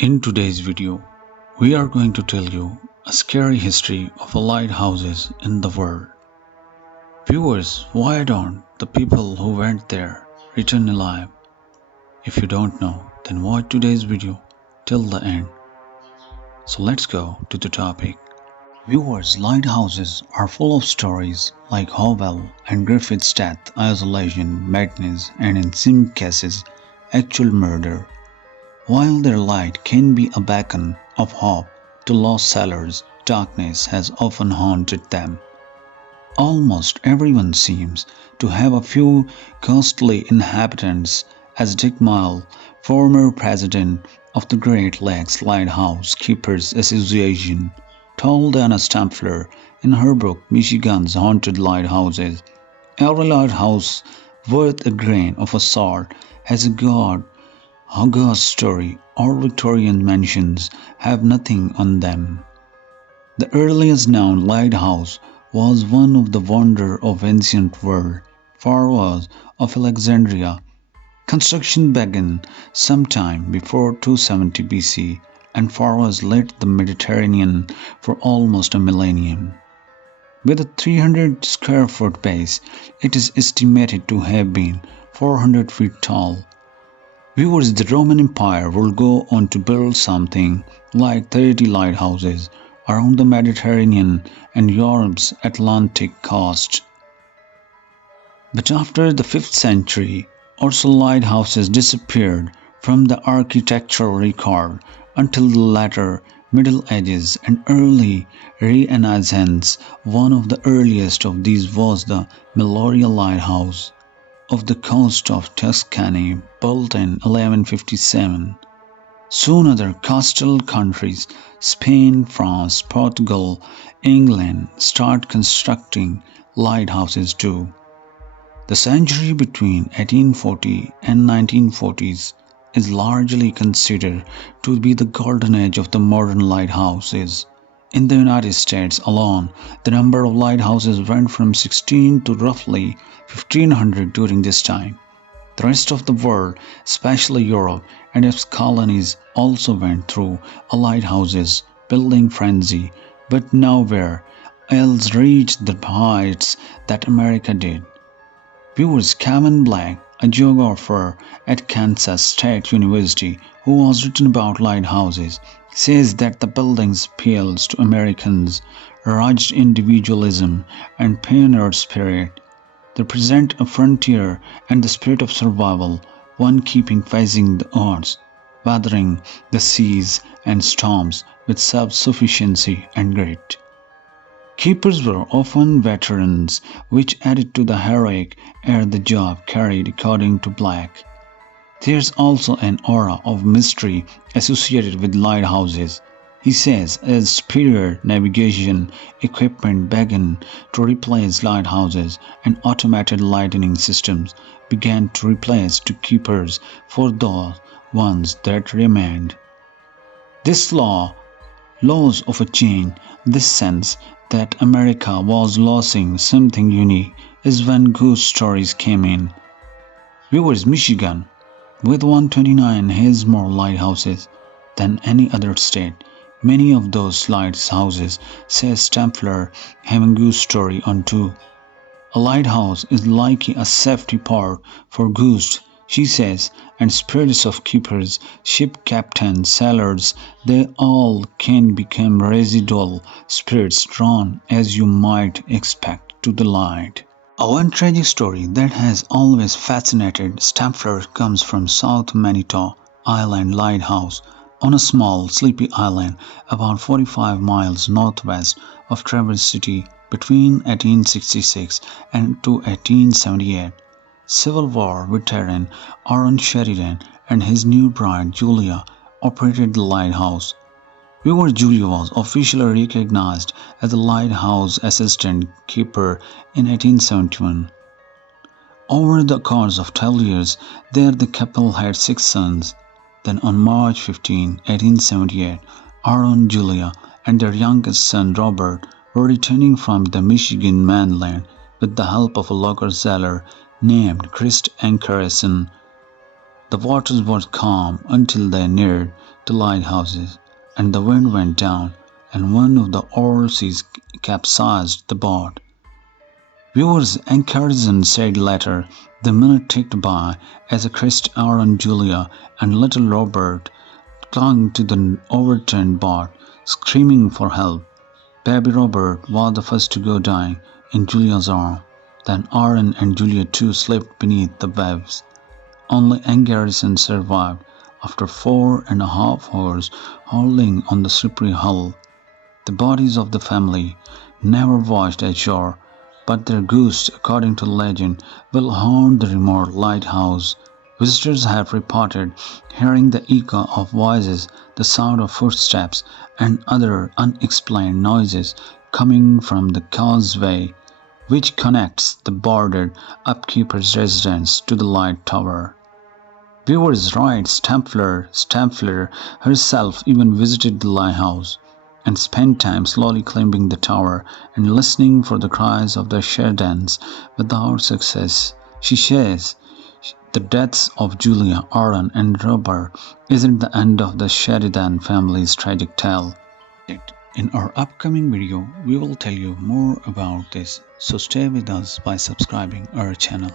In today's video, we are going to tell you a scary history of lighthouses in the world. Viewers, why don't the people who went there return alive? If you don't know, then watch today's video till the end. So let's go to the topic. Viewers, lighthouses are full of stories like Howell and Griffith's death, isolation, madness, and in some cases, actual murder. While their light can be a beacon of hope to lost sailors, darkness has often haunted them. Almost everyone seems to have a few ghostly inhabitants, as Dick Mile, former president of the Great Lakes Lighthouse Keepers Association, told Anna Stampfler in her book Michigan's Haunted Lighthouses. Every lighthouse worth a grain of salt has a ghost story or Victorian mansions have nothing on them. The earliest known lighthouse was one of the wonder of ancient world, Pharaohs of Alexandria. Construction began sometime before 270 BC and Pharaohs lit the Mediterranean for almost a millennium. With a 300 square foot base, it is estimated to have been 400 feet tall. Viewers, the Roman Empire will go on to build something like 30 lighthouses around the Mediterranean and Europe's Atlantic coast. But after the 5th century, also lighthouses disappeared from the architectural record until the latter Middle Ages and early Renaissance. One of the earliest of these was the Meloria Lighthouse of the coast of Tuscany, built in 1157. Soon other coastal countries, Spain, France, Portugal, England, start constructing lighthouses too. The century between 1840 and 1940s is largely considered to be the golden age of the modern lighthouses. In the United States alone, the number of lighthouses went from 16 to roughly 1,500 during this time. The rest of the world, especially Europe and its colonies, also went through a lighthouses building frenzy, but nowhere else reached the heights that America did. Viewers, Kevin Black, a geographer at Kansas State University who has written about lighthouses, says that the buildings appeals to Americans' rugged individualism and pioneer spirit. They present a frontier and the spirit of survival, one keeping facing the odds, weathering the seas and storms with self-sufficiency and grit. Keepers were often veterans, which added to the heroic air the job carried, according to Black. There's also an aura of mystery associated with lighthouses. He says as superior navigation equipment began to replace lighthouses and automated lighting systems began to replace the keepers for those ones that remained. This laws of a chain, this sense that America was losing something unique is when ghost stories came in. Viewers, Michigan, with 129 has more lighthouses than any other state. Many of those lighthouses, says Stampfler, have a ghost story on too. A lighthouse is like a safety park for ghosts, she says, and spirits of keepers, ship captains, sailors, they all can become residual spirits drawn, as you might expect, to the light. One tragic story that has always fascinated Stampfler comes from South Manitou Island Lighthouse, on a small, sleepy island about 45 miles northwest of Traverse City between 1866 and to 1878. Civil War veteran Aaron Sheridan and his new bride Julia operated the lighthouse. Viewer, Julia was officially recognized as the lighthouse assistant keeper in 1871. Over the course of 12 years, there the couple had 6 sons. Then on March 15, 1878, Aaron, Julia, and their youngest son Robert were returning from the Michigan mainland with the help of a local sailor named Christ Ankerson. The waters were calm until they neared to lighthouses, and the wind went down, and one of the oarseas capsized the boat. Viewers encouraged said later, the minute ticked by as Aaron, Julia, and little Robert clung to the overturned boat, screaming for help. Baby Robert was the first to go dying in Julia's arm. Then Aaron and Julia too slipped beneath the waves. Only Garrison survived after 4.5 hours holding on the slippery hull. The bodies of the family never washed ashore, but their ghosts, according to legend, will haunt the remote lighthouse. Visitors have reported hearing the echo of voices, the sound of footsteps, and other unexplained noises coming from the causeway which connects the boarded upkeeper's residence to the light tower. Viewers write Stempfler herself even visited the lighthouse and spent time slowly climbing the tower and listening for the cries of the Sheridans without success. She says the deaths of Julia, Aaron, and Robert isn't the end of the Sheridan family's tragic tale. In our upcoming video, we will tell you more about this, so stay with us by subscribing our channel.